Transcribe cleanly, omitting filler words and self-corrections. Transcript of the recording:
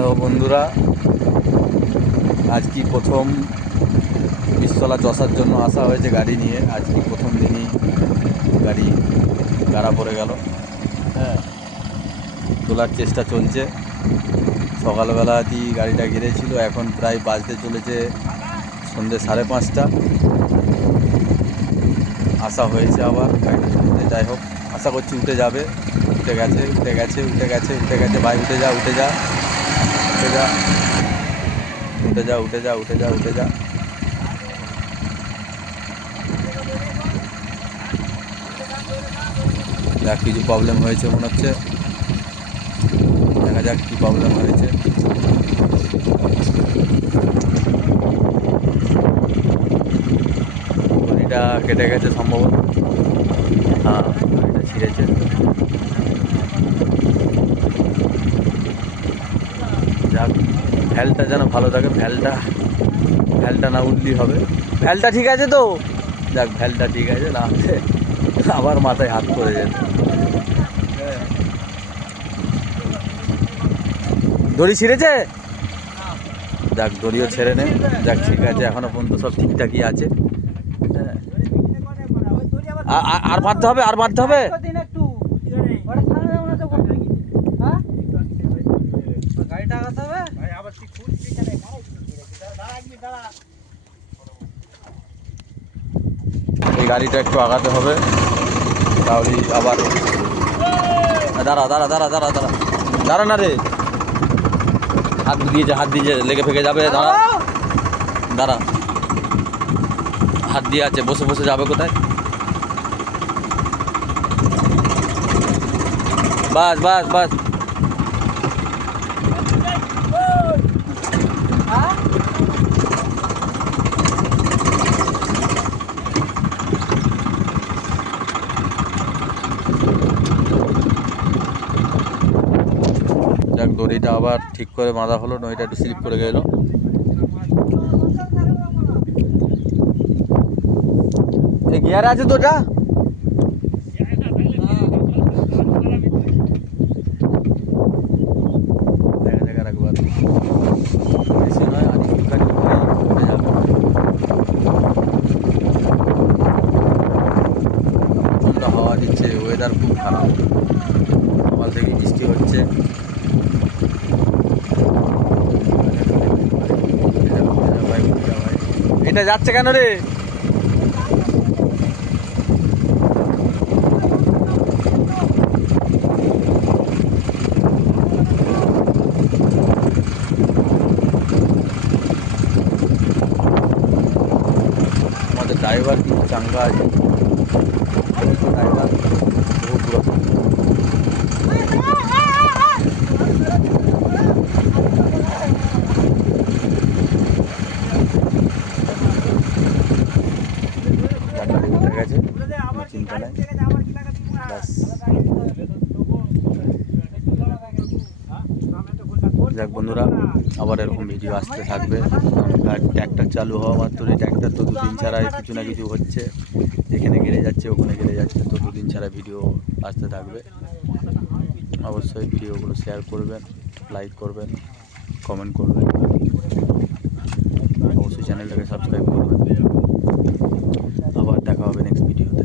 Hello বন্ধুরা, আজ কি প্রথম বীজতলা চষার জন্য আসা হয়েছে গাড়ি নিয়ে। আজ কি প্রথম দিনই গাড়ি গাড়া পড়ে গেল। হ্যাঁ, তোলার চেষ্টা চলছে। সকালবেলাতেই গাড়িটা ঘিরেছিল, এখন প্রায় বাজতে চলেছে সন্ধ্যে 5:30। আসা হয়েছে আবার গাড়িটা তুলতে। যাই হোক, আশা করছি উঠে যাবে। উঠে গেছে উঠে গেছে উঠে গেছে উঠে গেছে ভাই, উঠে যা উঠে যা উঠে যা উঠে যা উঠে যা উঠে যা উঠে যা। দেখ, কিছু প্রবলেম হয়েছে মনে হচ্ছে। দেখা যাক কী প্রবলেম হয়েছে। দড়িটা কেটে গেছে সম্ভবত। হ্যাঁ, দড়িটা ছিঁড়েছে। যাক, ভ্যালটা যেন ভালো থাকে। ভ্যালটা না উঠলেই হবে। ভ্যালটা ঠিক আছে তো? যাক, ভ্যালটা ঠিক আছে, না হলে আবার মাথায় হাত পড়ে যেত। দড়ি ছিঁড়েছে? যাক, দড়িও ছেড়ে নে। যাক, ঠিক আছে, এখনো পর্যন্ত সব ঠিকঠাকই আছে। আর বাঁধতে হবে, আর বাঁধতে হবে। এই গাড়িটা একটু আগাতে হবে, তাহলে আবার। দাঁড়া দাঁড়া দাঁড়া দাঁড়া দাঁড়া দাঁড়া না রে, হাত দিয়ে লেগে ফেকে যাবে। দাঁড়া দাঁড়া, হাত দিয়ে আছে, বসে বসে যাবে কোথায়? বাস বাস বাস। যাক, দড়িটা আবার ঠিক করে বাঁধা হলো, নইটা একটু স্লিপ করে গেল। এই গিয়ারে আছে তো ওটা। দেখা দেখা রাখবার বেশি নয়, আর একটুখানি উঠে যাবে। প্রচণ্ড হাওয়া দিচ্ছে, ওয়েদার খুব খারাপ। সকাল থেকে বৃষ্টি হচ্ছে। এটা যাচ্ছে কেন রে? আমাদের ড্রাইভার কিন্তু চাঙ্গা আছে। ড্রাইভার বহু পুরাতন। গাড়ি উঠে গেছে, কোনো চিন্তা নেই। ব্যাস। যাক বন্ধুরা, আবার এরকম ভিডিও আসতে থাকবে। ট্র্যাক্টর চালু হওয়া মাত্রই, ট্র্যাক্টর তো দুদিন ছাড়াই কিছু না কিছু হচ্ছে। এখানে গেড়ে যাচ্ছে, ওখানে গেড়ে যাচ্ছে, তো দুদিন ছাড়া ভিডিও আসতে থাকবে। অবশ্যই ভিডিওগুলো শেয়ার করবেন, লাইক করবেন, কমেন্ট করবেন, অবশ্যই চ্যানেলটাকে সাবস্ক্রাইব করবেন। আবার দেখা হবে নেক্সট ভিডিওতে।